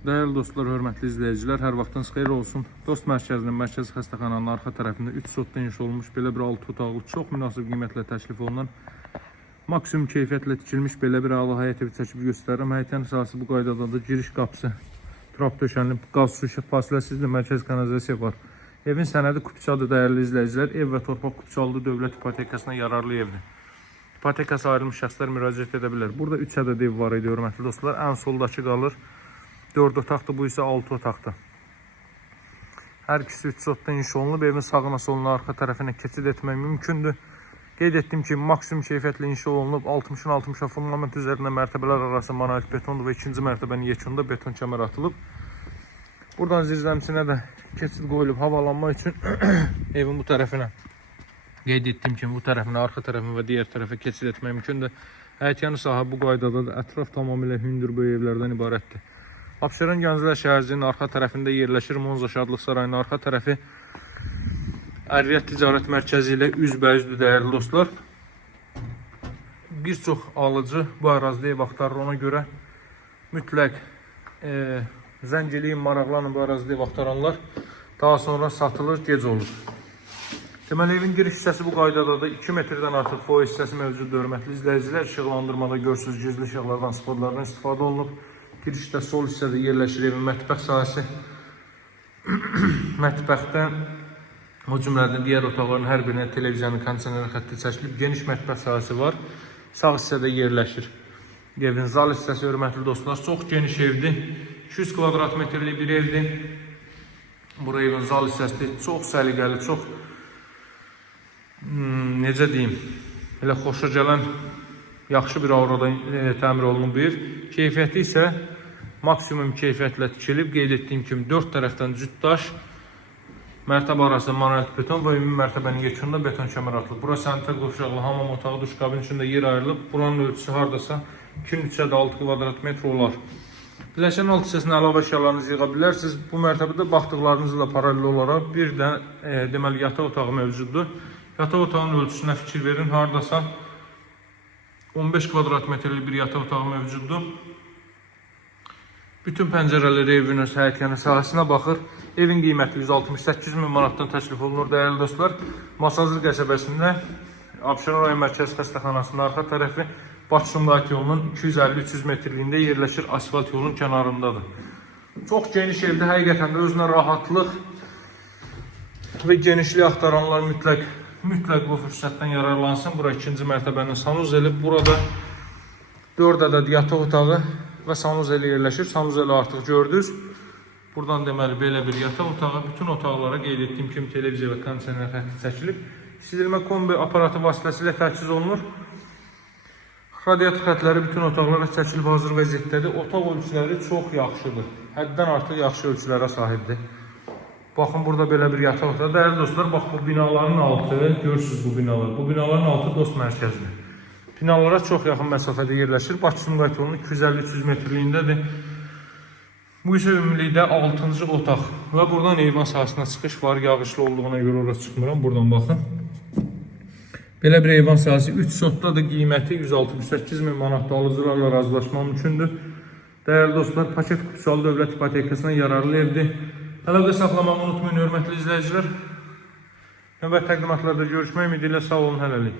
Değerli dostlar, hörmətli izləyicilər, hər vaxtınız xeyir olsun. Dost mərkəzinin mərkəzi xəstəxananın arxa tərəfində 3 sotda inşa olmuş belə bir 6 otaqlı, çox münasib qiymətlə təklif olunan, maksimum keyfiyyətlə tikilmiş belə bir əla həyət evi çəkib göstərirəm. Həyətin sahəsi bu qaydada da giriş qapısı, trap döşənli, qaz su işıq fasiləsizli mərkəzi kanalizasiya var. Evin sənədi kupçadır değerli izləyicilər. Ev və torpaq kupçalıdır, dövlət ipotekasına yararlı evdir. İpotekası ayrılmış şəxslər müraciət edə bilər. Burada 3 ədəd ev var idi, hörmətli dostlar. Ən soldakı qalır 4 otaqdır, bu isə 6 otaqdır. Hər ikisi 3 sotda inşa olunub. Evin sağına soluna arxa tərəfinə keçid etmək mümkündür. Qeyd etdim ki, maksimum keyfiyyətlə inşa olunub. 60-ın 60-a fundament üzərində mərtəbələr arası monolit betondur və ikinci mərtəbənin yekunda beton kəmər atılıb. Buradan zirzəmisinə də keçid qoyulub havalanma üçün evin bu tərəfinə. Qeyd etdim ki, bu tərəfinə, arxa tərəfinə və digər tərəfə keçid etmək mümkündür. Həyətyanı sahə bu qaydada da ətraf tamamilə hündürboy evlərdən ibarətdir. Abşeron Gənclər şəhərciyinin arxa tərəfində yerləşir. Monza Şadlıq Sarayının arxa tərəfi Ərriyyət Ticarət Mərkəzi ilə üzbəüzdür dəyərli dostlar. Bir çox alıcı bu ərazidə ev axtarır, ona görə mütləq zəng eləyin, maraqlanın bu ərazidə ev axtaranlar. Daha sonra satılır, gec olur. Deməli, evin giriş hissəsi bu qaydadadır. 2 metrdən artıq foy hissəsi mövcuddur, hörmətli izləyicilər. İşıqlandırmada görürsünüz, gizli işıqlardan, spotlardan istifadə olunub. Girişdə sol hissədə yerləşir evin mətbəx sahəsi. Mətbəxdə o cümlədən digər otaqların hər birinə televiziyanın kondisioner xətti çəkilib. Geniş mətbəx sahəsi var. Sağ hissədə yerləşir evin zal hissəsi, hörmətli dostlar. Çox geniş evdir. 200 kvadrat metrlik bir evdir. Bura evin zal hissəsi çox səliqəli, çox necə deyim, elə xoşa gələn, yaxşı bir aurada təmir olunub bir ev. Keyfiyyəti isə maksimum keyfiyyətlə tikilib. Qeyd etdiyim kimi 4 tərəfdən cüt daş, mərtəbə arası monolit beton və ümumi mərtəbənin yekunda beton kəmər atılıb. Bura sanitar qovşaqlı hamam otağı, duş kabin içində yer ayrılıb. Buranın ölçüsü hardasa 2-3-6 kvadrat metr olar. Biləşən alt hissəsinə əlavə əşyalarınızı yığa bilərsiniz. Bu mərtəbədə baxdıqlarınızla paralel olaraq bir də deməli yataq otağı mövcuddur. Yataq otağının ölçüsünə fikir verin. Hardasa 15 kvadrat metrlik bir yataq otağı mövcuddur. Bütün pəncərələri evin öz həyətyanı sahəsinə baxır. Evin qiyməti 168 min manatdan təklif olunur dəyərli dostlar. Masazır qəsəbəsində Abşeron rayon mərkəzi xəstəxanasının arxa tərəfi Bakı-Sumqayıt yolunun 250-300 metrliyində yerləşir, asfalt yolun kənarındadır. Çox geniş evdə həqiqətən də özünə rahatlıq və genişlik axtaranlar mütləq bu fürsətdən yararlansın. Bura ikinci mərtəbənin sanuzeli. Burada 4 ədəd yataq otağı və sanuzeli yerləşir. Sanuzeli artıq gördünüz. Buradan deməli belə bir yataq otağı. Bütün otaqlara qeyd etdiyim kimi televiziya və kondisioner xətti çəkilib. İsidilmə kombi aparatı vasitəsilə təchiz olunur. Radiator xətləri bütün otaqlara çəkilib hazır vəziyyətdədir. Otaq ölçüləri çox yaxşıdır. Həddən artıq yaxşı ölçülərə sahibdir. Baxın, burada belə bir yataq otağı. Dəyərli dostlar, bax bu binaların altı, görürsünüz bu binalar. Bu binaların altı dost mərkəzidir. Binalara çox yaxın məsafədə yerləşir. Bakı-Sumqayıt yolunun 250-300 metrliyindədir. Bu isə ümumilikdə 6-cı otaq. Və buradan eyvan sahəsinə çıxış var. Yağışlı olduğuna görə oraya çıxmıram. Buradan baxın. Belə bir eyvan sahəsi 3 sotdadır. Qiyməti 168 min manatda alıcılarla razılaşma mümkündür. Dəyərli dostlar, paket kupçalı dövlət ipotekasına yararlı evdir. Əlaqə saxlamağı unutmayın, hörmətli izləyicilər. Növbəti təqdimatlarda görüşmək ümidi ilə sağ olun, hələlik.